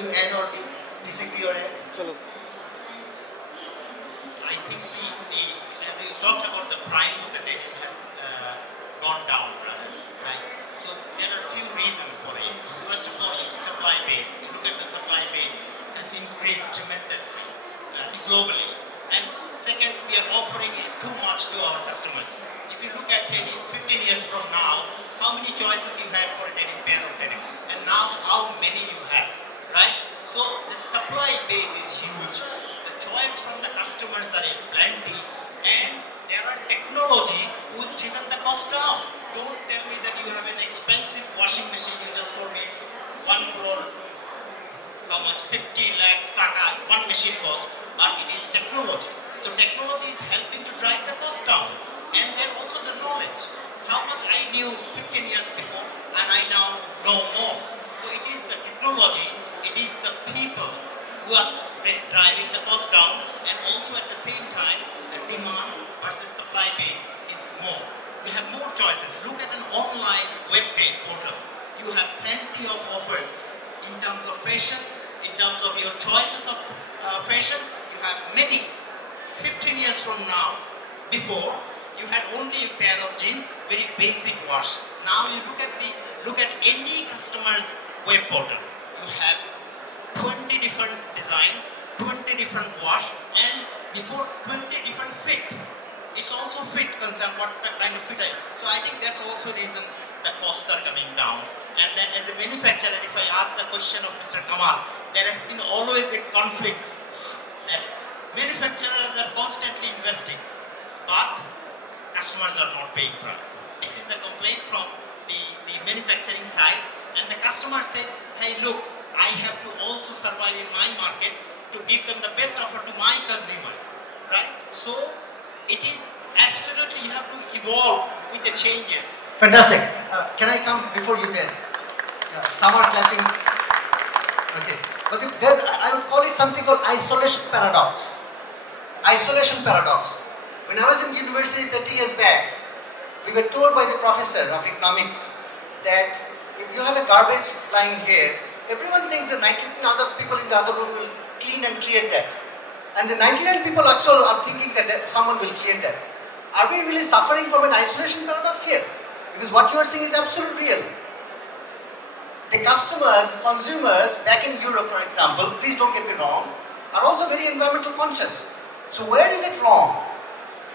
to add or disagree or add? Chalo. I think as you talked about the price of the denim has gone down rather, right? So there are a few reasons for it. First of all, it's supply base. You look at the supply base has increased tremendously globally. And second, we are offering it too much to our customers. If you look at 10, 15 years from now, how many choices you had for a denim pair of denim, and now how many you have, right? So the supply base is huge. The choice from the customers are in plenty, and there are technology who's driven the cost down. Don't tell me that you have an expensive washing machine. You just told me 1 crore, how much? 50 lakhs taka one machine cost, but it is technology. So technology is helping to drive the cost down, and then also the knowledge. How much I knew 15 years before, and I now know more. So it is the technology, it is the people who are driving the cost down, and also at the same time, the demand versus supply base is more. We have more choices. Look at an online web page portal. You have plenty of offers in terms of fashion, in terms of your choices of fashion. You have many. 15 years from now, before, you had only a pair of jeans, very basic wash. Now you look at any customer's web portal. You have 20 different design, 20 different wash, and before 20 different fit. It's also fit concern what kind of fit I. So I think that's also the reason the costs are coming down. And then as a manufacturer, if I ask the question of Mr. Kamal, there has been always a conflict that manufacturers are constantly investing, but customers are not paying price. This is the complaint from the manufacturing side, and the customer said, hey look, I have to also survive in my market to give them the best offer to my consumers, right? So it is absolutely, you have to evolve with the changes. Fantastic. Can I come before you then? Yeah, some are clapping. Okay. But I would call it something called isolation paradox. Isolation paradox. When I was in university 30 years back, we were told by the professor of economics that if you have a garbage lying here, everyone thinks that 99 other people in the other room will clean and clear that. And the 99 people actually are thinking that someone will clear that. Are we really suffering from an isolation paradox here? Because what you are saying is absolutely real. The customers, consumers back in Europe, for example, please don't get me wrong, are also very environmental conscious. So where is it wrong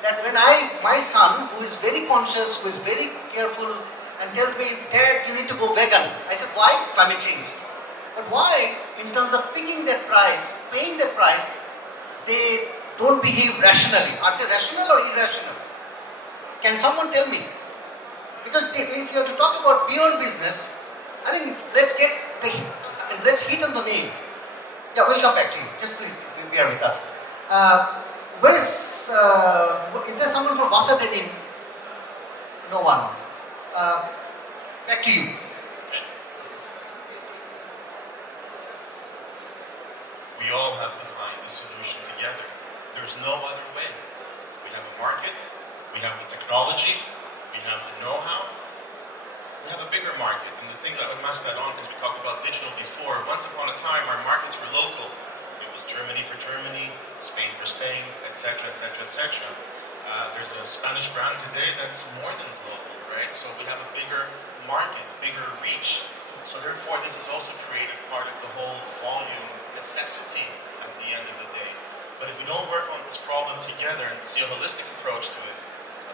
that when my son, who is very conscious, who is very careful, and tells me, Dad, you need to go vegan. I said, why? Climate change. But why, in terms of picking that price, paying that price, they don't behave rationally? Are they rational or irrational? Can someone tell me? Because if you have to talk about beyond business, I think let's hit on the nail. Yeah, we'll come back to you. Just please bear with us. Is there someone from Vasa Denim? No one. Back to you. We all have to find the solution together. There's no other way. We have a market, we have the technology, we have the know-how, we have a bigger market. And the thing that would mask that on, because we talked about digital before, once upon a time our markets were local. It was Germany for Germany, Spain for Spain, etc., etc., etc. There's a Spanish brand today that's more than global, right? So we have a bigger market, bigger reach. So therefore this has also created part of the whole volume necessity at the end of the day. But if we don't work on this problem together and see a holistic approach to it,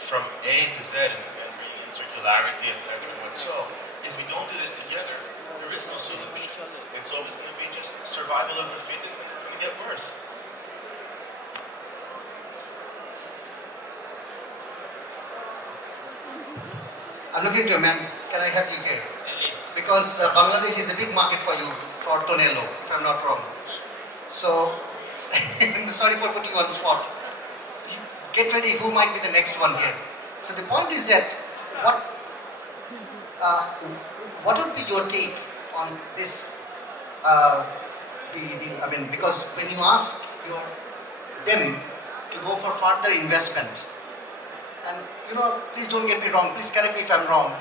from A to Z, and being in circularity, etc., and what so, if we don't do this together, there is no solution. It's always going to be just survival of the fittest, and it's going to get worse. I'm looking to you, ma'am. Can I have you here? Yes. Because Bangladesh is a big market for you, for Tonello, if I'm not wrong. So, sorry for putting you on the spot. Get ready, who might be the next one here? So the point is that, what would be your take on this? Because when you ask them to go for further investment, and please don't get me wrong, please correct me if I'm wrong.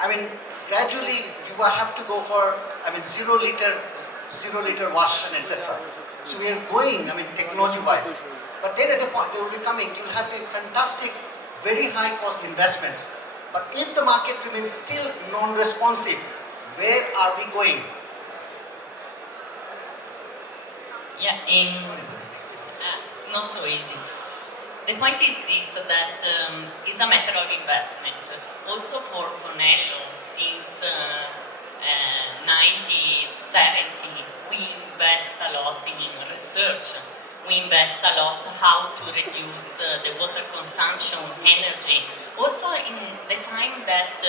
I mean, gradually you will have to go for, 0 liter 0-liter version, etc. So we are going, I mean, technology-wise. But then at a point, they will be coming, you'll have the fantastic, very high-cost investments. But if the market remains still non-responsive, where are we going? Yeah, not so easy. The point is this, that it's a matter of investment. Also for Tonello, since 1970, we invest a lot in research. We invest a lot how to reduce the water consumption, energy. Also in the time that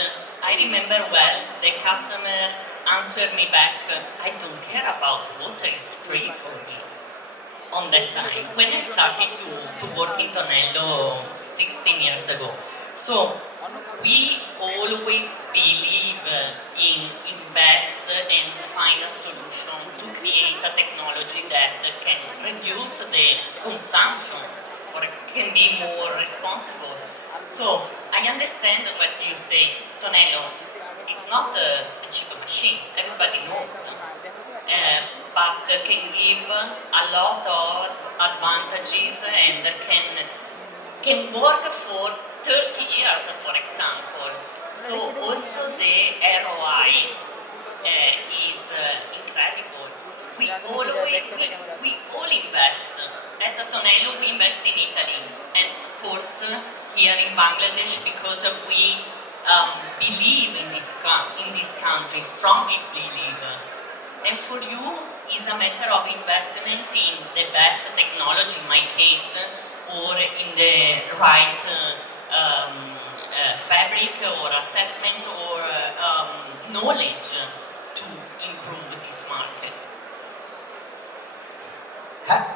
I remember well, the customer answered me back, I don't care about water, it's free for me. On that time, when I started to work in Tonello 16 years ago. So we always believe in invest and find a solution to create a technology that can reduce the consumption or can be more responsible. So I understand what you say, Tonello. It's not a cheap machine, everybody knows. But can give a lot of advantages and can work for 30 years, for example. So also the ROI is incredible. We all invest. As a Tonello, we invest in Italy, and of course here in Bangladesh because we believe in this country, strongly believe. And for you, it's a matter of investment in the best technology, in my case, or in the right fabric or assessment or knowledge to improve this market.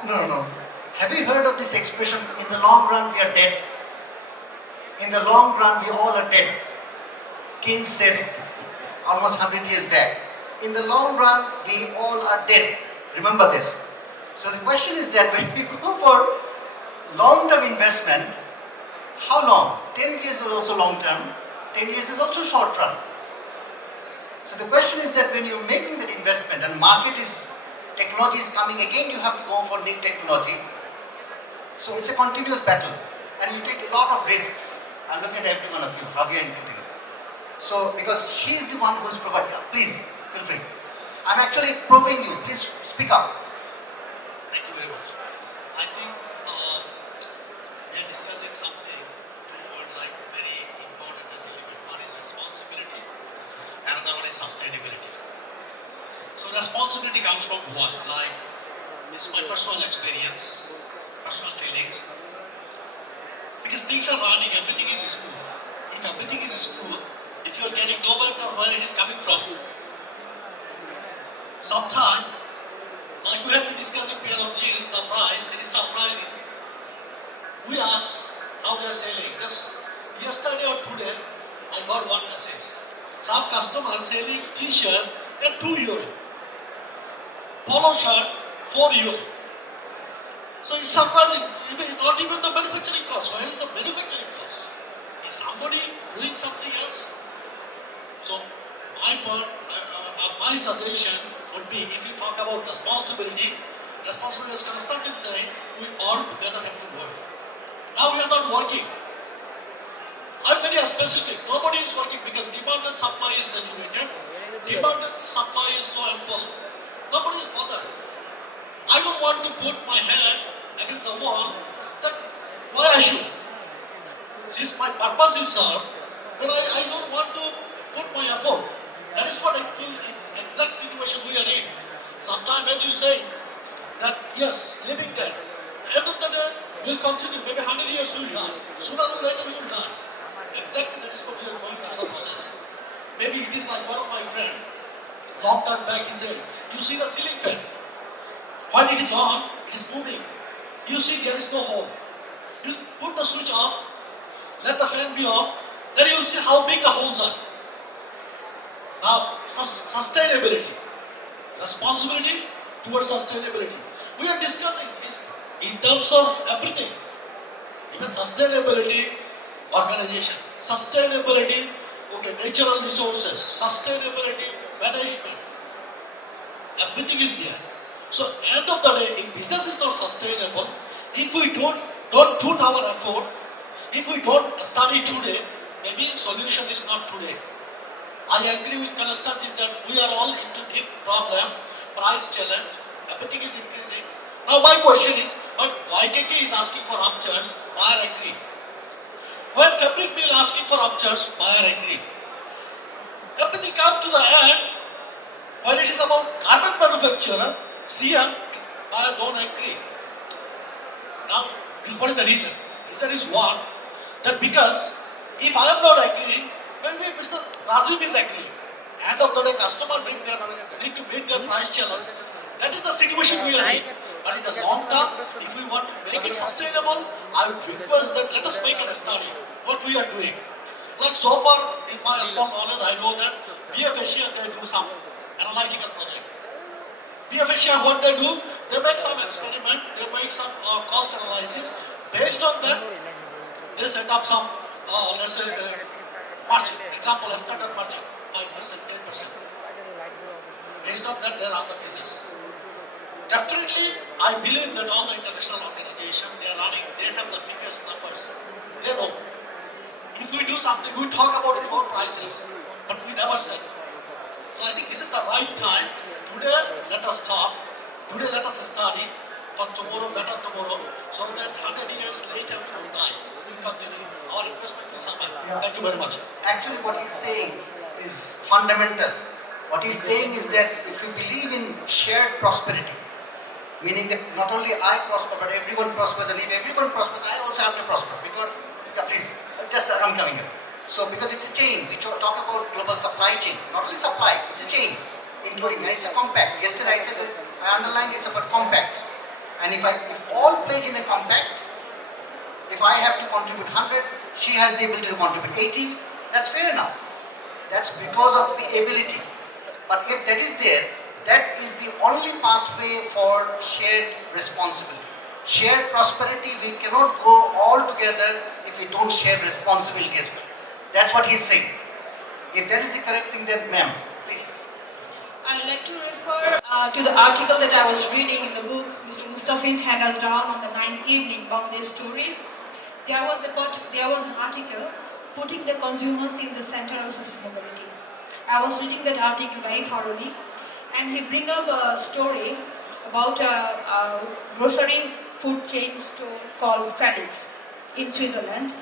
No. Have you heard of this expression, in the long run we are dead? In the long run we all are dead. King said almost 100 years back. In the long run we all are dead. Remember this. So the question is that when we go for long-term investment, how long? 10 years is also long-term, 10 years is also short-run. So the question is that when you're making that investment and technology is coming again, you have to go for new technology. So it's a continuous battle and you take a lot of risks. I'm looking at every one of you, Javier including. So because she's the one who's providing, please feel free. I'm actually probing you, please speak up. Thank you very much. I think we are discussing something, two words like very important and relevant. One is responsibility, another one is sustainability. So responsibility comes from what? Like, this is my personal experience, personal feelings. Because things are running, everything is smooth. If everything is smooth, if you are getting no matter where it is coming from, sometimes, like we have been discussing pair of jeans, the price, it is surprising. We ask how they are selling. Just yesterday or today, I got one message. Some customers selling t-shirt at €2. Polo shirt, €4. So it's surprising, not even the manufacturing cost. Where is the manufacturing cost? Is somebody doing something else? So my suggestion would be, if you talk about responsibility is constant in saying we all together have to work. Now we are not working. I'm very specific. Nobody is working because demand and supply is saturated. Demand and supply is so ample. Nobody is bothered. I don't want to put my head against the wall that why I should. Since my purpose is served, then I don't want to put my effort. That is what I feel exact situation we are in. Sometimes, as you say, that yes, living dead. The end of the day will continue. Maybe 100 years will die. Sooner or later we will die. Exactly that is what we are going through the process. Maybe it is like one of my friends, long time back, he said, you see the ceiling fan. When it is on, it is moving. You see there is no hole. You put the switch off, let the fan be off, then you will see how big the holes are. Now, sustainability, responsibility towards sustainability. We are discussing this in terms of everything. Even sustainability, organization, sustainability, natural resources, sustainability, management. everything is there. So end of the day, if business is not sustainable, if we don't put our effort, if we don't study today, maybe solution is not today. I agree with Constantine that we are all into big problem, price challenge, everything is increasing. Now my question is, but YKK is asking for upcharge, buyer agree. When fabric mill asking for upcharge, buyer agree. Everything comes to the end, when it is about garment manufacturer, CM, buyer don't agree. Now, what is the reason? Reason is one, that because if I am not agreeing, maybe Mr. Rajiv is agreeing. End of the day, customer need to meet their price challenge. That is the situation we are in. But in the long term, if we want to make it sustainable, I would request that let us make a study what we are doing. Like so far, in my small knowledge, I know that BF Asia, they do some analytical project. BF Asia, what they do, they make some experiment, they make some cost analysis. Based on that, they set up some, let's say, margin. Example, a standard margin, 5%, 10%. Based on that, they run the business. Definitely, I believe that all the international organizations, they are running, they have the figures, numbers. They know. If we do something, we talk about it, about prices, but we never sell. So I think this is the right time. Today, let us talk. Today, let us study. For tomorrow, better tomorrow. So that 100 years later, we will die. We continue. Our investment will survive. Yeah. Thank you very much. Actually, what he's saying is fundamental. What he's saying is that if you believe in shared prosperity, meaning that not only I prosper, but everyone prospers, and if everyone prospers, I also have to prosper. Because, please, just I'm coming here. So, because it's a chain, we talk about global supply chain. Not only supply, it's a chain, including, and it's a compact. Yesterday I said that I underline it's about compact. And if all pledge in a compact, if I have to contribute 100, she has the ability to contribute 80, that's fair enough. That's because of the ability. But if that is there, that is the only pathway for shared responsibility. Shared prosperity, we cannot go all together if we don't share responsibility as well. That's what he's saying. If that is the correct thing, then ma'am, please. I'd like to refer to the article that I was reading in the book, Mr. Mustafi's Hand Us Down on the 9th Evening, Bangladesh Stories. There was an article putting the consumers in the center of sustainability. I was reading that article very thoroughly, and he bring up a story about a grocery food chain store called Felix in Switzerland.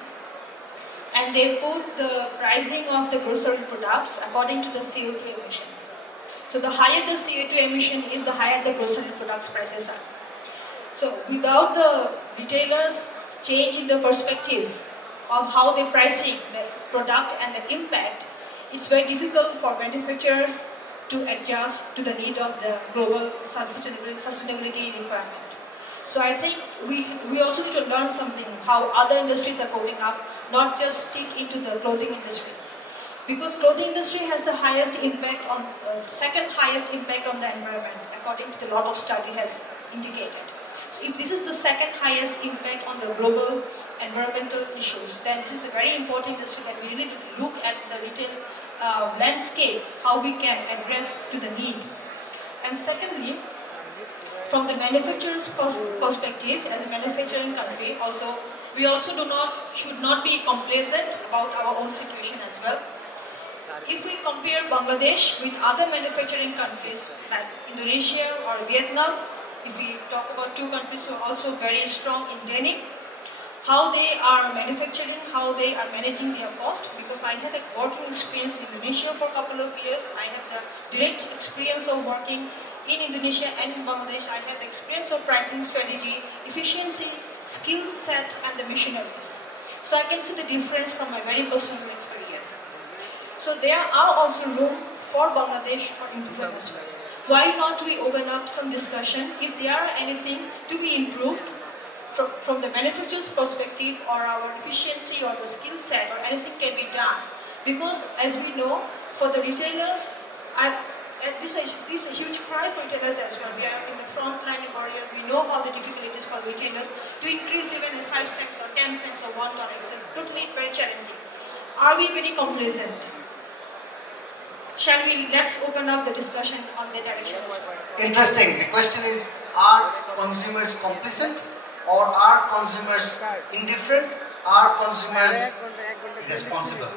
And they put the pricing of the grocery products according to the CO2 emission. So the higher the CO2 emission is, the higher the grocery products prices are. So without the retailers changing the perspective of how they're pricing the product and the impact, it's very difficult for manufacturers to adjust to the need of the global sustainability requirement. So I think we also need to learn something, how other industries are coping up, not just stick into the clothing industry. Because clothing industry has the highest impact on, second highest impact on the environment, according to the lot of study has indicated. So if this is the second highest impact on the global environmental issues, then this is a very important industry that we really need to look at the retail landscape, how we can address to the need. And secondly, from the manufacturer's perspective, as a manufacturing country, we also should not be complacent about our own situation as well. If we compare Bangladesh with other manufacturing countries like Indonesia or Vietnam, if we talk about two countries who are also very strong in denim, how they are manufacturing, how they are managing their cost, because I have a working experience in Indonesia for a couple of years. I have the direct experience of working in Indonesia and in Bangladesh. I have the experience of pricing strategy, efficiency, skill set, and the machineries. So I can see the difference from my very personal experience. So there are also room for Bangladesh for improvement as well. Why not we open up some discussion if there are anything to be improved from the manufacturer's perspective, or our efficiency or the skill set, or anything can be done. Because as we know, for the retailers, this is a huge cry for retailers as well. We are in the front line warrior. We know how the difficult it is for retailers to increase even 5 cents or 10 cents or $1. It's totally very challenging. Are we very complacent? let's open up the discussion on that direction as well. Interesting. The question is, are consumers complicit or are consumers indifferent? Are consumers responsible?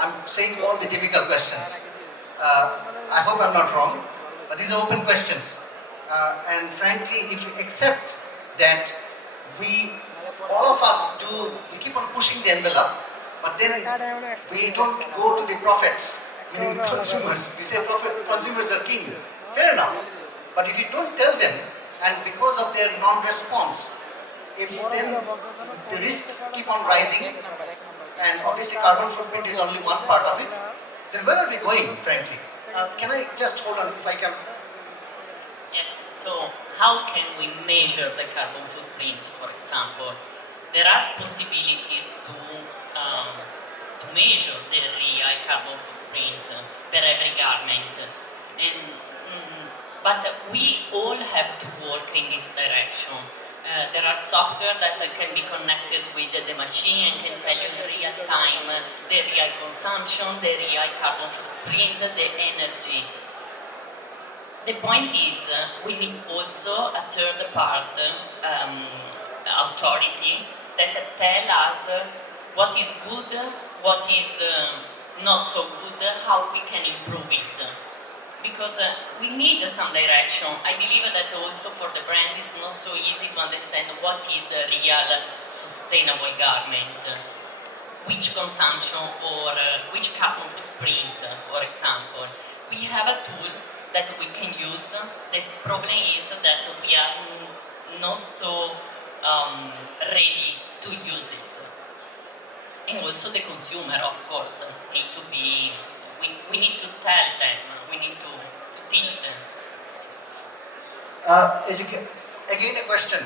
I'm saying all the difficult questions. I hope I'm not wrong, but these are open questions. And frankly, if you accept that all of us we keep on pushing the envelope, but then we don't go to the prophets, meaning the consumers. We say consumers are king. Fair enough. But if you don't tell them, and because of their non-response, if then the risks keep on rising, and obviously carbon footprint is only one part of it, then where are we going, frankly? Can I just hold on if I can? Yes, so how can we measure the carbon footprint, for example? There are possibilities to measure the real carbon footprint per every garment. But we all have to work in this direction. There are software that can be connected with the machine and can tell you in real time the real consumption, the real carbon footprint, the energy. The point is, we need also a third part authority that tell us what is good, what is not so good, how we can improve it. Because we need some direction. I believe that also for the brand it's not so easy to understand what is a real sustainable garment, which consumption or which carbon footprint, for example. We have a tool that we can use. The problem is that we are not so ready to use it. And also the consumer, of course, need to be, we need to tell them, we need to teach them. Again a question.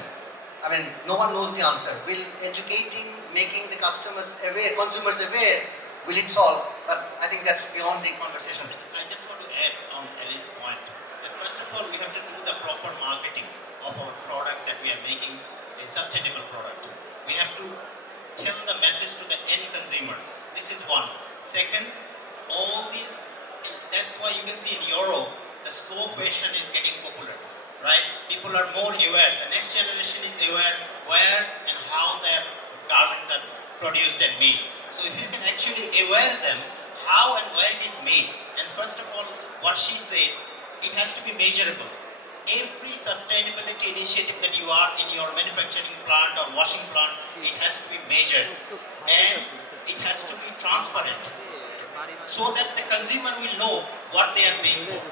I mean, no one knows the answer. Will educating, making the customers aware, consumers aware, will it solve? But I think that's beyond the conversation. I just want to add on Ali's point that first of all we have to do the proper marketing of our product that we are making a sustainable product. We have to tell the message to the end consumer. This is one. Second, all these, that's why you can see in Europe the slow fashion is getting popular, right? People are more aware. The next generation is aware where and how their garments are produced and made. So if you can actually aware them how and where it is made, and first of all, what she said, it has to be measurable. Every sustainability initiative that you are in your manufacturing plant or washing plant, it has to be measured and it has to be transparent so that the consumer will know what they are paying for.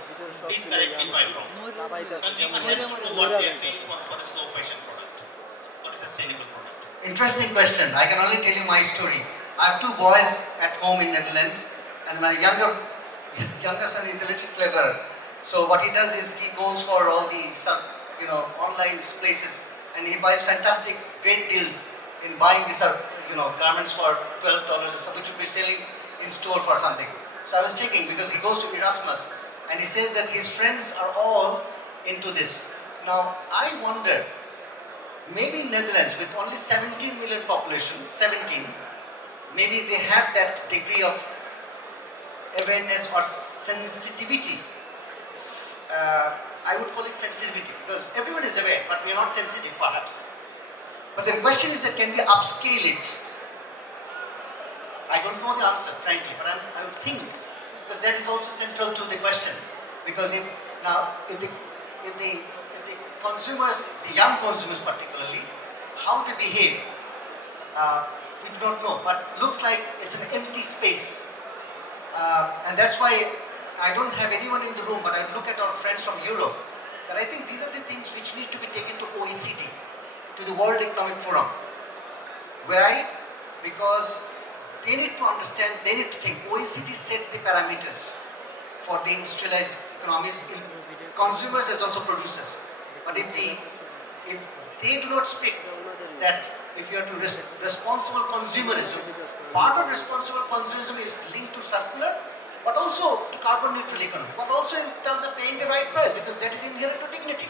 Please correct me if I'm wrong. Consumer has to know what they are paying for a slow fashion product, for a sustainable product. Interesting question. I can only tell you my story. I have two boys at home in Netherlands, and my younger son is a little cleverer. So what he does is he goes for all the online places, and he buys fantastic, great deals in buying these garments for $12 or something, which would be selling in store for something. So I was checking because he goes to Erasmus, and he says that his friends are all into this. Now I wonder, maybe Netherlands with only 17 million population, 17, maybe they have that degree of awareness or sensitivity. I would call it sensitivity because everyone is aware, but we are not sensitive perhaps. But the question is that can we upscale it? I don't know the answer, frankly, but I would think, because that is also central to the question. Because if the consumers, the young consumers particularly, how they behave, we do not know. But looks like it's an empty space, and that's why I don't have anyone in the room, but I look at our friends from Europe, that I think these are the things which need to be taken to OECD, to the World Economic Forum. Why? Because they need to understand, they need to think. OECD sets the parameters for the industrialized economies, in consumers as also producers. But if they do not speak that if you are to responsible consumerism, part of responsible consumerism is linked to circular, but also to carbon neutral economy, but also in terms of paying the right price, because that is inherent to dignity.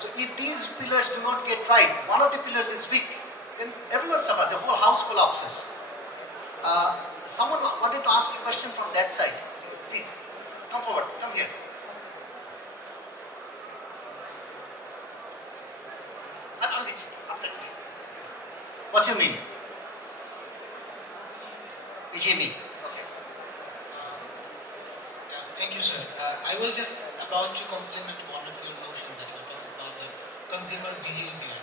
So if these pillars do not get right, one of the pillars is weak, then everyone suffers, the whole house collapses. Someone wanted to ask a question from that side. Please, come forward, come here. What's your name? Vijay. Okay. Thank you, sir. I was just about to compliment one of your notion that you talked about the consumer behavior.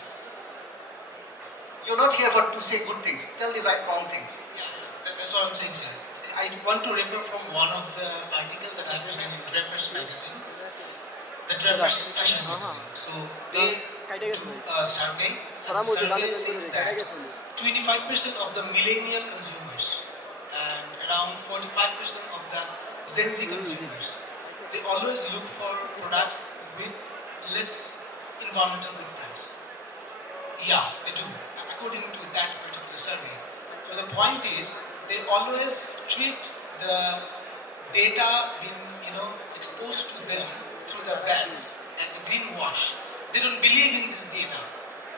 You're not here to say good things. Tell the wrong things. Yeah, that's what I'm saying, sir. I want to refer from one of the articles that I've written in Draper's magazine, the Draper's fashion magazine. So they do a survey, and the survey says that 25% of the millennial consumers and around 45% of the Gen Z consumers, they always look for products with less environmental footprints. Yeah, they do, according to that particular survey. So the point is, they always treat the data being, exposed to them through the brands as a greenwash. They don't believe in this data.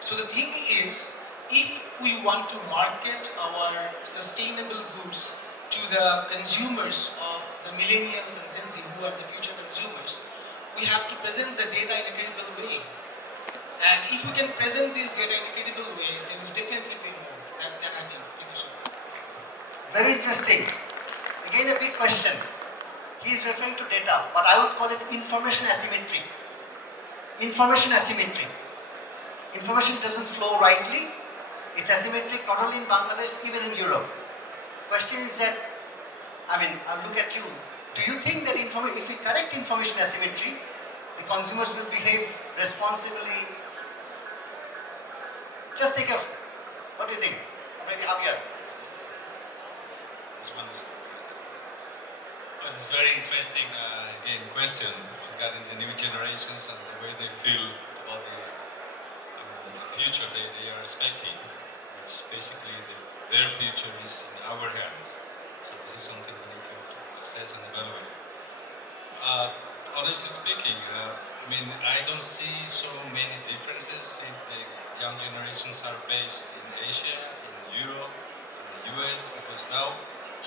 So the thing is, if we want to market our sustainable goods to the consumers of the millennials and Gen Z, who are the future consumers, we have to present the data in a credible way. And if we can present this data in a credible way, they will definitely pay more. That I think. Thank you, sir. Very interesting. Again, a big question. He is referring to data, but I would call it information asymmetry. Information asymmetry. Information doesn't flow rightly. It's asymmetric not only in Bangladesh, even in Europe. Question is that, I'll look at you. Do you think that if we correct information asymmetry, the consumers will behave responsibly? Just take a, what do you think? Maybe Javier. This one is, well, it's very interesting again question regarding the new generations and the way they feel about the future they are expecting. It's basically their future is in our hands. So this is something we need to assess and evaluate. Honestly speaking, I don't see so many differences if the young generations are based in Asia, in Europe, in the US, because now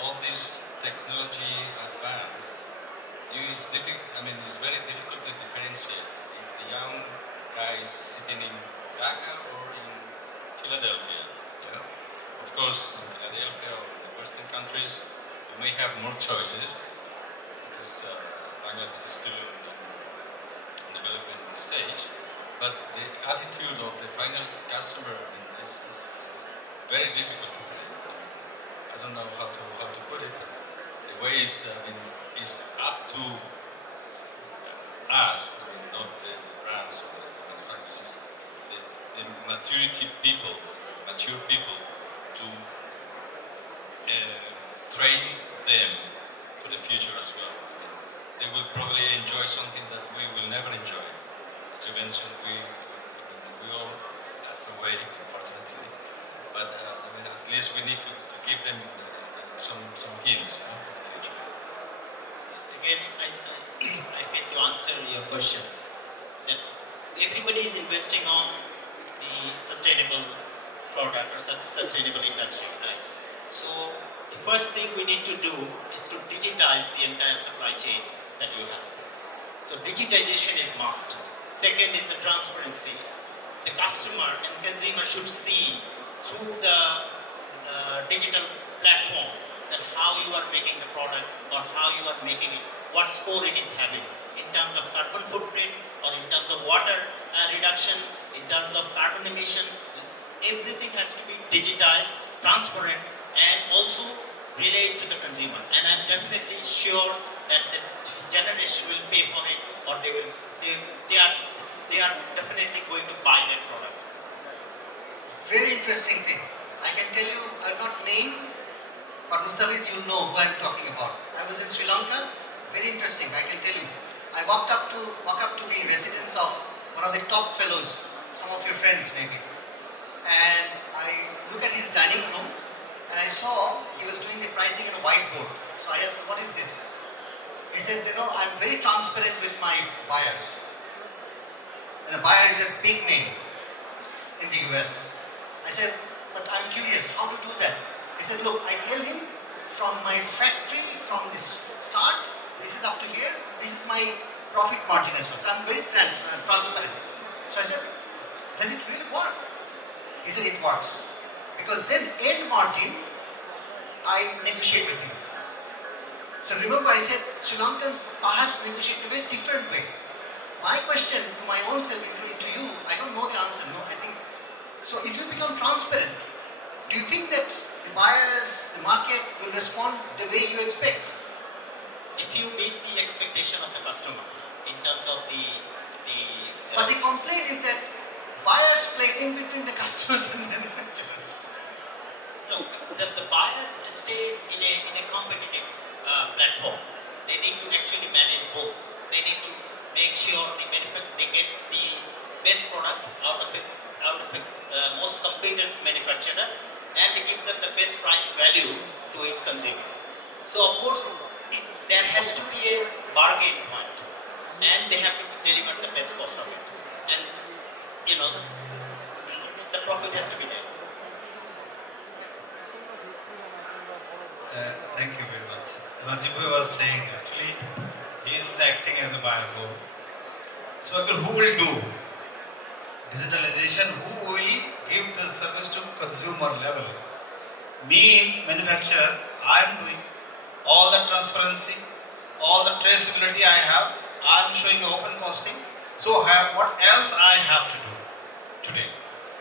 all this technology advance, it's very difficult to differentiate if the young guy is sitting in Dhaka or in Philadelphia. Of course, in Philadelphia or in the Western countries, you may have more choices because Bangladesh is still in development stage. But the attitude of the final customer is very difficult to predict. I don't know how to put it. The way is up to us, not the brands or the manufacturers. The mature people, to train them for the future as well. They will probably enjoy something that we will never enjoy. As you mentioned, we all, that's the way, unfortunately. But at least we need to give them some hints for the future. Again, I fail to answer your question. That everybody is investing on the sustainable product or sustainable industry, right? So the first thing we need to do is to digitize the entire supply chain that you have. So digitization is must. Second is the transparency. The customer and consumer should see through the digital platform that how you are making the product or how you are making it, what score it is having in terms of carbon footprint or in terms of water reduction, in terms of carbon emission. Everything has to be digitized, transparent, and also relayed to the consumer. And I'm definitely sure that the generation will pay for it, or they are definitely going to buy that product. Very interesting thing. I can tell you, I'll not name, but Mustafis, you'll know who I'm talking about. I was in Sri Lanka. Very interesting, I can tell you. I walked up to the residence of one of the top fellows, some of your friends maybe. And I look at his dining room and I saw he was doing the pricing on a whiteboard. So I asked, what is this? He said, I'm very transparent with my buyers. And the buyer is a big name in the US. I said, but I'm curious, how to do that? He said, look, I tell him from my factory, from the start, This is up to here. This is my profit margin as well. So I'm very transparent. So I said, does it really work? He said, it works. Because then end margin, I negotiate with him. So remember I said Sri Lankans perhaps negotiate in a very different way. My question to my own self, including to you, I don't know the answer, no, I think. So if you become transparent, do you think that the buyers, the market will respond the way you expect? If you meet the expectation of the customer in terms of But the complaint is that buyers play in between the customers and manufacturers. no, the buyers stays in a competitive platform. They need to actually manage both. They need to make sure they get the best product out of a most competent manufacturer, and they give them the best price value to its consumer. So of course, there has to be a bargain point, and they have to deliver the best cost of it, and the profit has to be there. Thank you very much. Rajiv was saying actually he is acting as a buyer role. So actually who will do digitalization? Who will give the service to consumer level? Me, manufacturer, I am doing all the transparency, all the traceability I have. I am showing open costing. So what else I have to do today?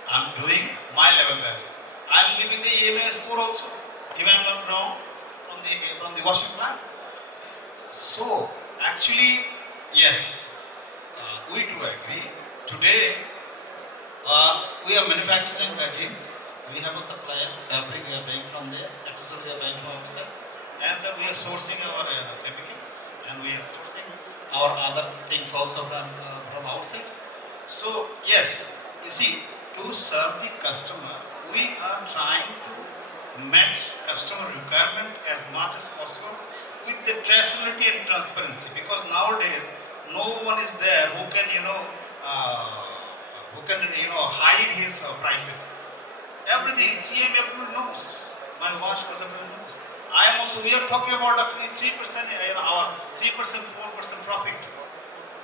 I am doing my level best. I am giving the EMA score also, if I am not wrong, from the washing plant. So actually, yes, we do agree. Today, we are manufacturing jeans. We have a supplier, fabric we are buying from there, accessories we are buying from outside, and we are sourcing our chemicals, and we are sourcing our other things also from outside. So yes, you see, to serve the customer, we are trying to match customer requirement as much as possible with the traceability and transparency, because nowadays no one is there who can hide his prices. Everything CM everyone knows. My wash was everyone knows. I am also. We are talking about actually 3%, our 3%, 4% profit.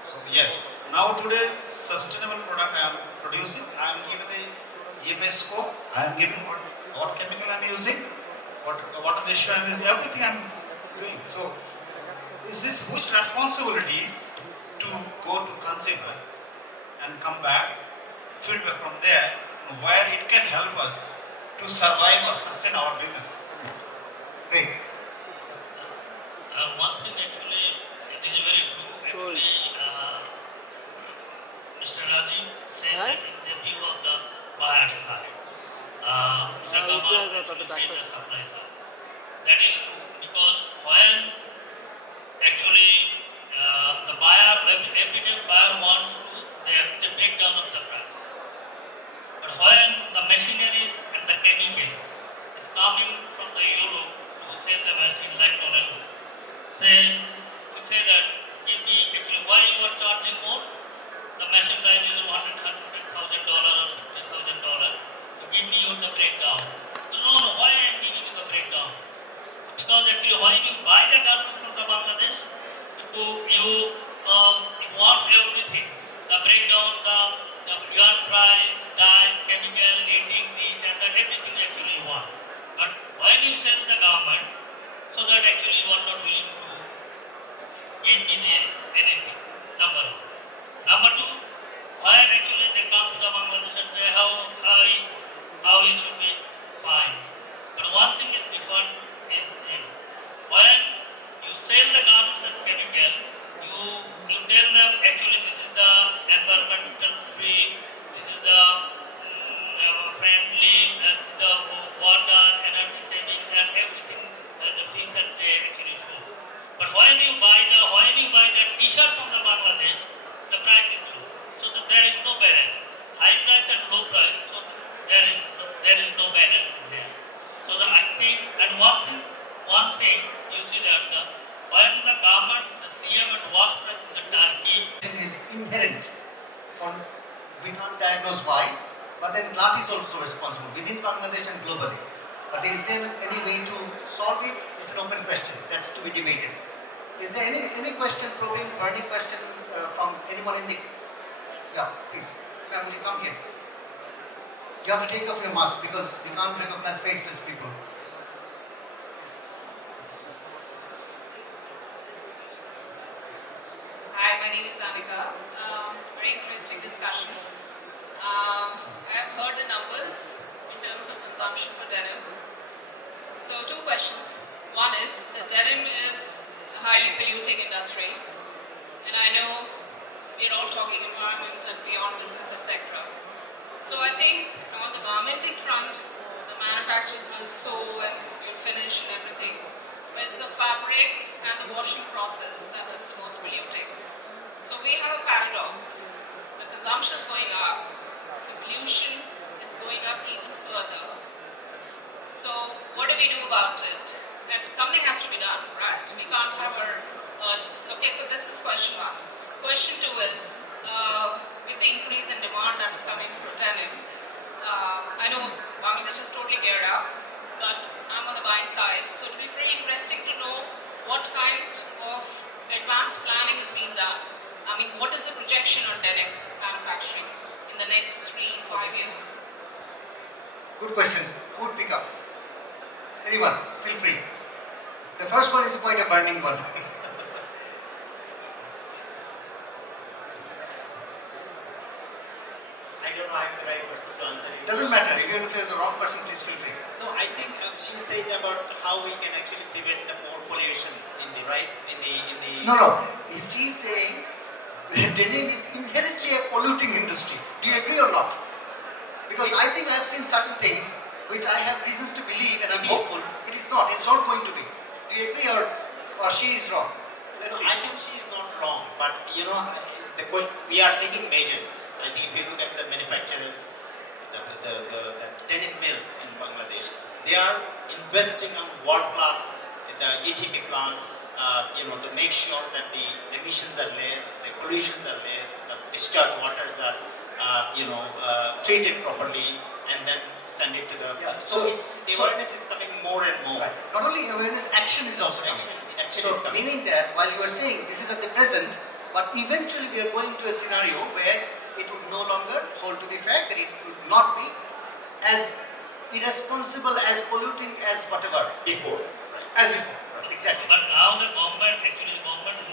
So yes, now today sustainable product I am producing. I am giving the EMA score. I am giving what chemical I am using, what water ratio I am using. Everything I am doing. So is this which responsibilities to go to consumer and come back, feedback from there, where it can help us to survive or sustain our business. Great. One thing actually, it is very true. Actually, Mr. Rajiv said that in the view of the buyer side, Mr. Kamal actually said the supply side. That is true because when actually the buyer, every buyer wants to, the breakdown of the price. But when the machineries and the chemicals is coming from the Europe to sell the machine like Toledo, we say that give me actually why you are charging more? The machine price is $100,000 or $50,000. To give me the breakdown. No, why I am giving you the breakdown? Because actually when you buy the garments from the Bangladesh, it wants everything. The breakdown, the yarn price, dyes, chemical, knitting, this and that, everything actually you want. But when you sell the garments, so that actually you are not willing to give me anything. Number one. Number two, when actually they come to the Bangladesh and say how it should be fine. But one thing is different is when you sell the garments and chemical, you tell them actually this is the environmental free, this is the friendly, the water, energy savings and everything the fees that they actually show. But when you buy the t-shirt from the Bangladesh, the price is low. So there is no balance. High price and low price, so there is no balance in there. So I think, and one thing you see that when the garments, the CM and wash press in the Turkey Is inherent. We can't diagnose why, but then GLAT is also responsible within Bangladesh and globally. But is there any way to solve it? It's an open question. That's to be debated. Is there any question, probing, burning question from anyone in the... Yeah, please. Ma'am, would you come here? You have to take off your mask because we can't recognize faceless people. Hi, my name is Anika. Very interesting discussion. I have heard the numbers in terms of consumption for denim. So, two questions. One is that denim is a highly polluting industry, and I know we're all talking environment and beyond business, etc. So, I think on the garmenting front, the manufacturers will sew and will finish and everything. Whereas the fabric and the washing process that is the most polluting. So we have a paradox. The consumption is going up, the pollution is going up even further. So what do we do about it? And something has to be done, right? We can't have our... okay, so this is question one. Question two is, with the increase in demand that is coming for denim, I know Bangladesh is totally geared up, but I'm on the buying side, so it'll be pretty interesting to know what kind of advanced planning is being done. I mean, what is the projection on denim manufacturing in the next 3-5 years? Good questions. Who would pick up? Anyone? Feel free. The first one is quite a burning one. I don't know I'm the right person to answer it. Doesn't matter. Even if you're the wrong person, please feel free. No, I think she said about how we can actually prevent the more pollution in the right in the. No. She is saying denim is inherently a polluting industry. Do you agree or not? Because I think I've seen certain things which I have reasons to believe, and I'm It is. hopeful. It is not. It's not going to be. Do you agree or she is wrong? Let's see. I think she is not wrong, but we are taking measures. I think if you look at the manufacturers, the denim mills in Bangladesh, they are investing on world class the ETP plant, to make sure that the emissions are less, the pollutions are less, the discharge waters are, treated properly, and then send it to the. Yeah. So the awareness is coming more and more. Right. Not only awareness, action is also coming. Action So is coming. meaning that while you are saying this is at the present, but eventually we are going to a scenario where it would no longer hold to the fact that it would not be as irresponsible, as polluting as whatever Before. as before. Exactly. But now the government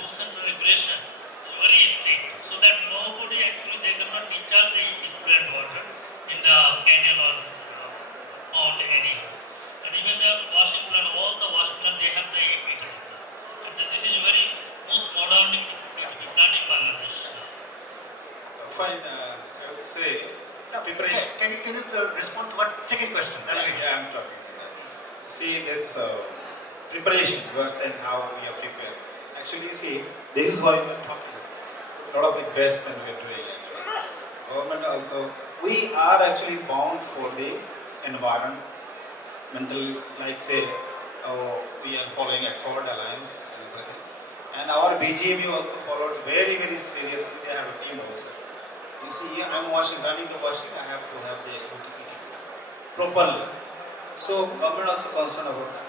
rules and regulation is very strict, so that nobody they cannot discharge the effluent water in the canal or pond anyhow. And even the washing plant, all the washing plant they have the heater. And this is very most modern plant in Bangladesh. Fine, I would say Now, preparation. can you respond to what second question? Yeah, I'm talking to that. See this preparation, you are saying how we are prepared. Actually, see, this is why we are talking. A lot of investment we are doing actually. Government also, we are actually bound for the environmental, like say, we are following Accord Alliance and everything. And our BGMU also followed very, very seriously. They have a team also. You see, I'm running the washing, I have to have the OTP properly. So government also concerned about that.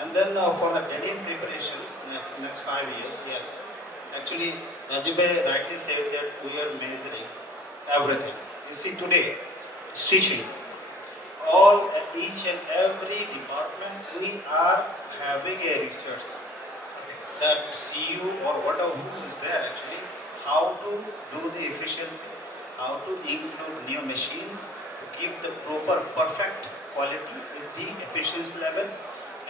And then for the denim preparations, next 5 years, yes. Actually, Rajiv rightly said that we are measuring everything. You see today, stitching, each and every department, we are having a research that CU or whatever who is there actually, how to do the efficiency, how to include new machines to give the proper perfect quality with the efficiency level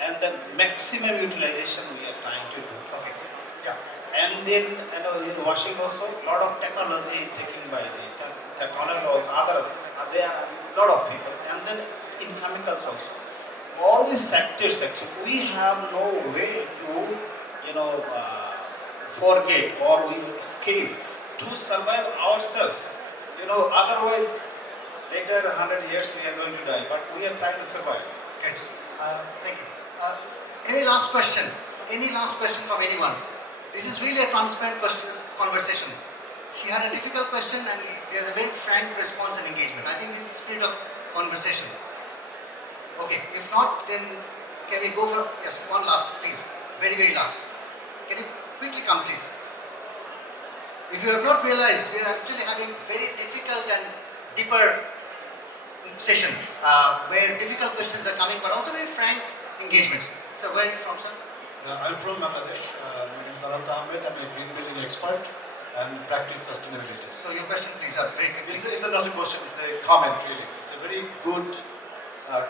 and the maximum utilization we are trying to do. Okay. Yeah. And then in washing also lot of technology taken by the technology also there are a lot of people, and then in chemicals also. All these sectors actually we have no way to forget or we escape to survive ourselves. Otherwise later 100 years we are going to die, but we are trying to survive. Yes. Thank you. Any last question? Any last question from anyone? This is really a transparent conversation. She had a difficult question and there's a very frank response and engagement. I think this is the spirit of conversation. Okay, if not, then can we go for, yes, one last, please. Very, very last. Can you quickly come please. If you have not realized, we are actually having very difficult and deeper session where difficult questions are coming, but also very frank engagements. So where are you from, sir? I'm from Bangladesh. My name is Anant Ahmed. I'm a green building expert and practice sustainability. So your question, please, very quickly. It's not a question, it's a comment really. It's a very good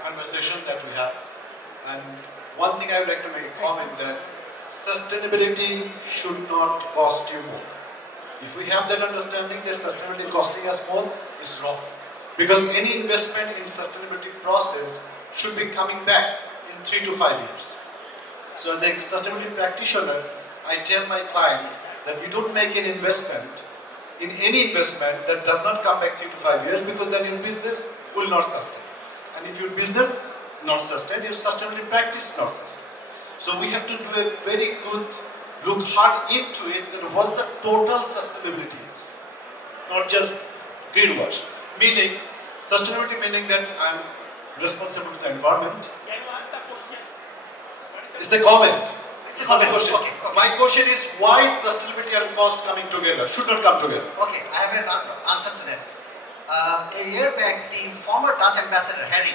conversation that we have. And one thing I would like to make a comment that sustainability should not cost you more. If we have that understanding that sustainability costing us more, it's wrong. Because any investment in sustainability process should be coming back in 3 to 5 years. So as a sustainability practitioner, I tell my client that we don't make an investment in any investment that does not come back 3 to 5 years, because then your business will not sustain. And if your business not sustain, your sustainability practice not sustain. So we have to do a very good look hard into it, that what's the total sustainability is. Not just green wash. Meaning, sustainability meaning that I'm responsible to the environment. It's a comment. It's not a question. Okay. My question is why sustainability and cost coming together? Should not come together. Okay, I have an answer to that. A year back, the former Dutch ambassador, Harry,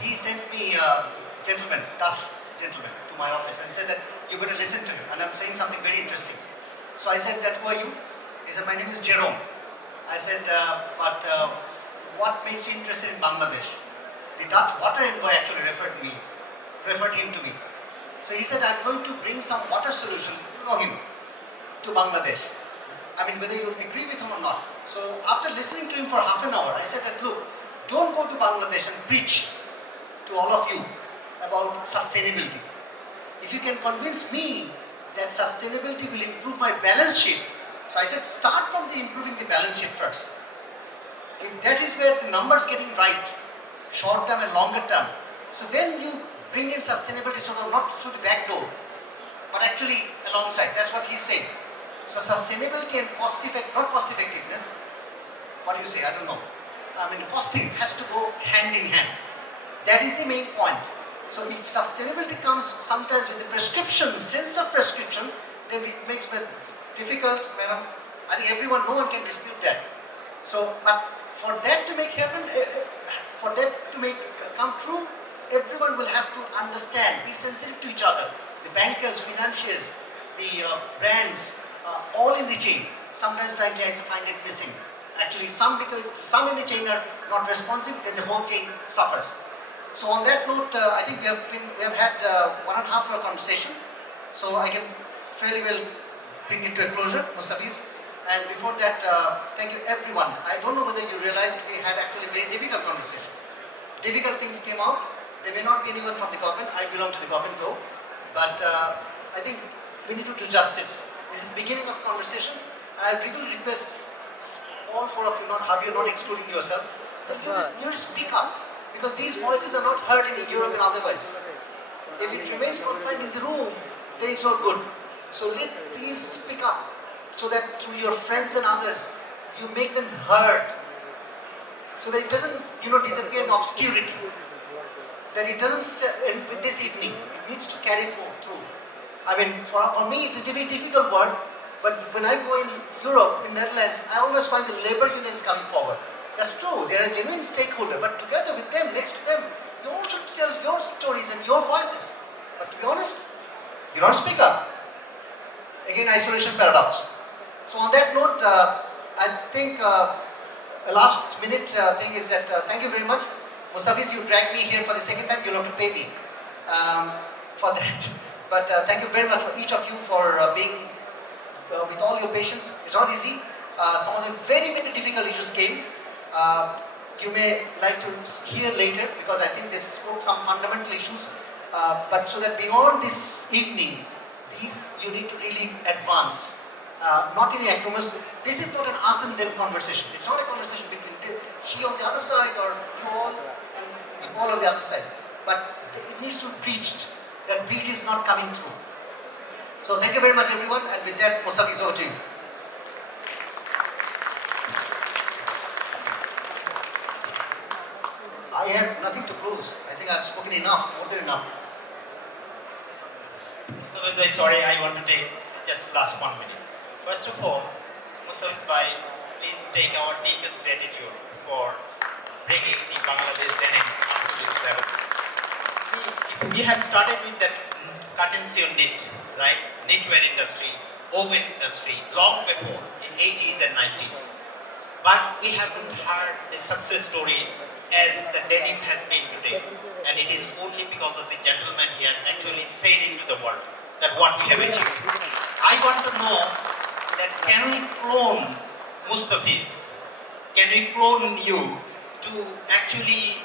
he sent me a Dutch gentleman, to my office and said that you better listen to me, and I'm saying something very interesting. So I said, that who are you? He said, my name is Jerome. I said, what makes you interested in Bangladesh? The Dutch water envoy actually referred him to me. So he said, I'm going to bring some water solutions, you know him, to Bangladesh. I mean, whether you agree with him or not. So after listening to him for half an hour, I said that, look, don't go to Bangladesh and preach to all of you about sustainability. If you can convince me that sustainability will improve my balance sheet, so I said, start from improving the balance sheet first. If that is where the numbers getting right, short term and longer term, so then you bring in sustainability sort of not through the back door, but actually alongside. That's what he's saying. So sustainability and not cost effectiveness, what do you say? I don't know. I mean, costing has to go hand in hand. That is the main point. So if sustainability comes sometimes with the prescription, sense of prescription, then it makes it difficult. I think no one can dispute that. So, but for that to make happen, for that to come true, everyone will have to understand, be sensitive to each other. The bankers, financiers, the brands, all in the chain. Sometimes, frankly, I find it missing. Actually, some in the chain are not responsive, then the whole chain suffers. So on that note, I think we have had 1.5 hour conversation. So I can fairly well bring it to a closure, Mustafiz. And before that, thank you everyone. I don't know whether you realized we had actually a very difficult conversation. Difficult things came out. There may not be anyone from the government. I belong to the government though. But I think we need to do justice. This is the beginning of conversation. I really request all four of you, not excluding yourself, that you need to speak up. Because these voices are not heard in Europe and otherwise. If it remains confined in the room, then it's not good. So please speak up, so that through your friends and others, you make them heard. So that it doesn't, disappear in obscurity. That it doesn't end with this evening. It needs to carry through. I mean, for me, it's a very difficult word. But when I go in Europe, in Netherlands, I always find the labor unions coming forward. That's true, they are a genuine stakeholder, but together with them, next to them, you all should tell your stories and your voices. But to be honest, you don't speak up. Again, isolation paradox. So on that note, I think a last minute thing is that thank you very much. Mustafiz, you dragged me here for the second time, you'll have to pay me for that. But thank you very much for each of you for being with all your patience. It's not easy. Some of the very, very difficult issues came. You may like to hear later, because I think they spoke some fundamental issues. But so that beyond this evening, these you need to really advance. Not in acromas. This is not an us and them conversation. It's not a conversation between she on the other side or you all and you all on the other side. But it needs to be preached. That preach is not coming through. So thank you very much everyone, and with that, Mustafiz, over to you. I have nothing to close. I think I've spoken enough, more than enough. Sorry, I want to take just last 1 minute. First of all, Mustafiz Bhai, please take our deepest gratitude for bringing the Bangladesh denim up to this level. See, we have started with that cotton sewn knit, right? Knitwear industry, woven industry, long before, in 80s and 90s. But we haven't heard the success story as the denim has been today. And it is only because of the gentleman he has actually said into the world that what we have achieved. I want to know that can we clone Mustafiz? Can we clone you to actually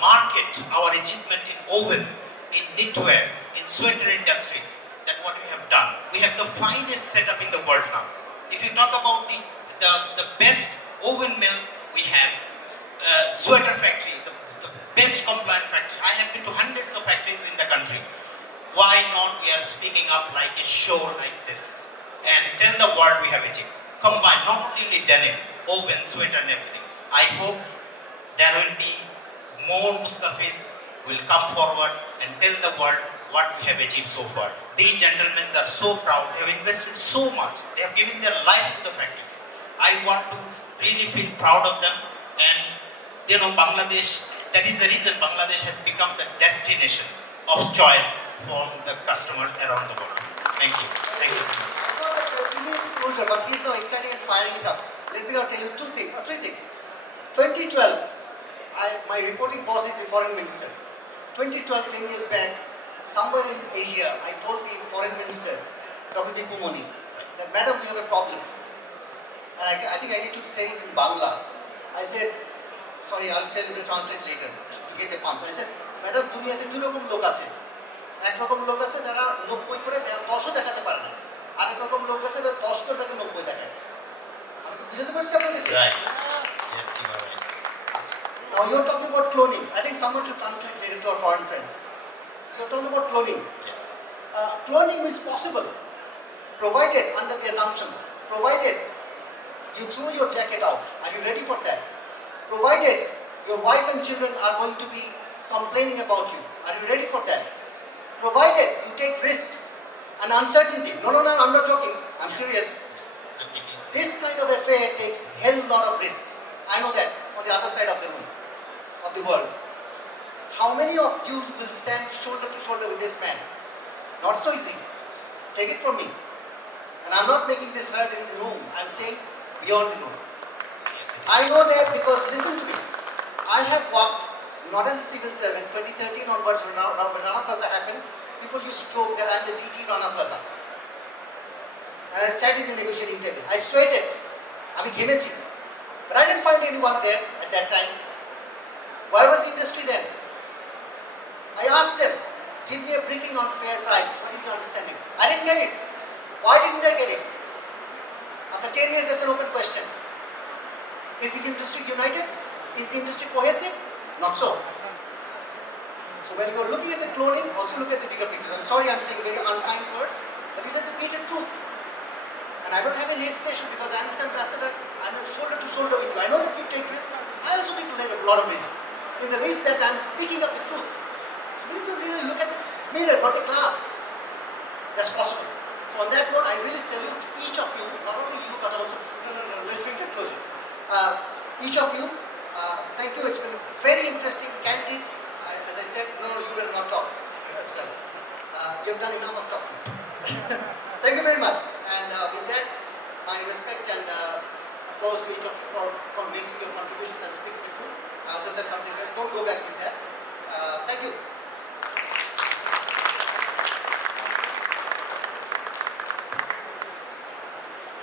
market our achievement in woven, in knitwear, in sweater industries, that what we have done. We have the finest setup in the world now. If you talk about the best woven mills, we have sweater factory, the best compliant factory. I have been to hundreds of factories in the country. Why not we are speaking up like a show like this and tell the world we have achieved. Combine not only denim, woven, sweater and everything. I hope there will be more Mustafiz will come forward and tell the world what we have achieved so far. These gentlemen are so proud, they have invested so much, they have given their life to the factories. I want to really feel proud of them, and you know, Bangladesh, that is the reason Bangladesh has become the destination of choice for the customers around the world. Thank you. Thank you so much. Closure, but he's now exciting and firing it up. Let me now tell you three things. 2012, my reporting boss is the foreign minister. 2012, 10 years back, somewhere in Asia, I told the foreign minister, Dr. Dipu Moni, that madam, we have a problem. And I think I need to say it in Bangla. I said, sorry, I'll tell you to translate later to get a punch. I said, madam, দুনিয়াতে দুই রকম লোক আছে। একরকম লোক আছে যারা 90 করে 10ও দেখাতে পারে না। আরেক রকম লোক আছে যারা 10 করে 90 দেখায়। আমি কি বুঝাতে পারছি আপনাদেরকে? Right. Yes, you are right. Now you're talking about cloning. I think someone should translate later to our foreign friends. You're talking about cloning. Cloning is possible, provided under the assumptions, provided you throw your jacket out. Are you ready for that? Provided your wife and children are going to be complaining about you. Are you ready for that? Provided you take risks and uncertainty. No, I'm not joking. I'm serious. This kind of affair takes hell lot of risks. I know that on the other side of the room, of the world. How many of you will stand shoulder to shoulder with this man? Not so easy. Take it from me. And I'm not making this hurt in the room. I'm saying beyond the room. I know that because, listen to me, I have worked not as a civil servant. 2013 onwards, when Rana Plaza happened, people used to joke that I'm the DG Rana Plaza. And I sat in the negotiating table. I sweated. আমি ঘেমেছি. But I didn't find anyone there at that time. Where was the industry then? I asked them, give me a briefing on fair price. What is your understanding? I didn't get it. Why didn't I get it? After 10 years, that's an open question. Is the industry united? Is the industry cohesive? Not so. So when you're looking at the cloning, also look at the bigger picture. I'm sorry I'm saying very unkind words, but these are the bleated truth. And I don't have any hesitation because I'm an ambassador. I'm shoulder to shoulder with you. I know that you take risks. I also need to take a lot of risk. In the risk that I'm speaking of the truth. So we need to really look at the mirror, not the glass. That's possible. So on that note, I really salute each of you, not only you, but also, let's bring it closer. Each of you, thank you. It's been very interesting, candid. As I said, no, you will not talk as well. You've done enough of talking. Thank you very much. And with that, my respect and applause to each of you for making your contributions and speaking the truth. I also said something, don't go back with that. Thank you.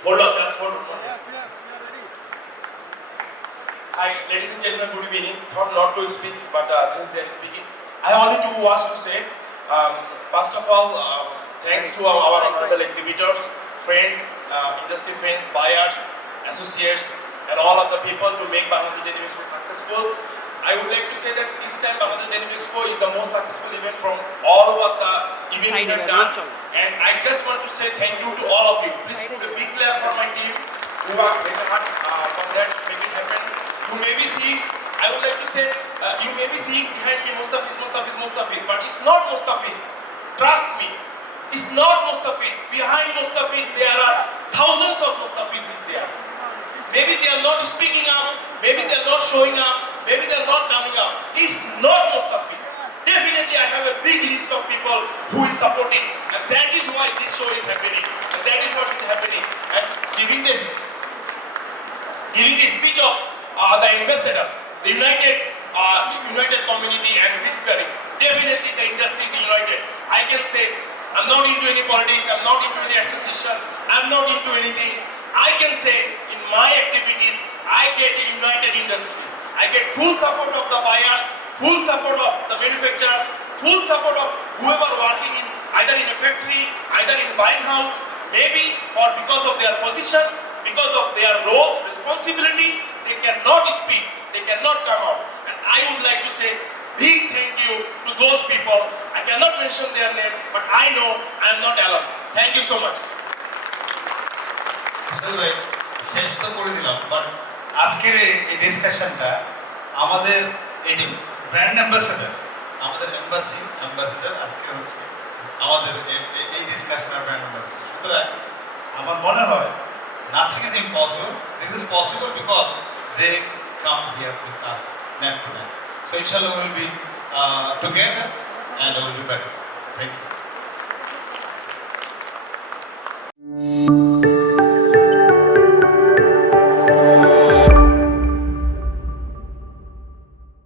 Hold on, just hold on. Yes, we are ready. Hi, ladies and gentlemen, good evening. Thought not to speak, but since they are speaking, I have only two words to say. First of all, thanks to our honorable exhibitors, friends, industry friends, buyers, associates, and all of the people to make Bangladesh Denim Expo successful. I would like to say that this time Bangladesh Denim Expo is the most successful event from all over the event we have done. And I just want to say thank you to all of you. Please put a big clap for my team who worked very hard for that, make it happen. You may be seeing, I would like to say, you may be seeing behind me Mustafiz, but it's not Mustafiz. Trust me, It's not Mustafiz. Behind Mustafiz, there are thousands of Mustafis is there. Maybe they are not speaking up, maybe they are not showing up, maybe they are not coming up. It's not Mustafiz. Definitely I have a big list of people who is supporting, and that is why this show is happening, and that is what is happening. And giving the speech of the ambassador, the united community and Whispering, definitely the industry is united. I can say, I'm not into any politics, I'm not into any association, I'm not into anything. I can say, in my activities, I get a united industry. I get full support of the buyers, full support of the manufacturers, full support of whoever working in either in a factory, either in buying house, maybe because of their position, because of their roles, responsibility, they cannot speak, they cannot come out. And I would like to say big thank you to those people. I cannot mention their name, but I know I am not alone. Thank you so much. ভাই শেষ তো করে দিলাম, but আজকের এই ডিসকাশনটা আমাদের এই যে ব্র্যান্ড অ্যাম্বাসেডার, আমাদের অ্যাম্বাসেডার আজকে হচ্ছে আমাদের এই ডিসকাশনের ব্র্যান্ড অ্যাম্বাসেডার। সুতরাং আমার মনে হয় nothing is impossible. This is possible because they come here with us neck to neck. So inshallah we will be together and we will be better. Thank you.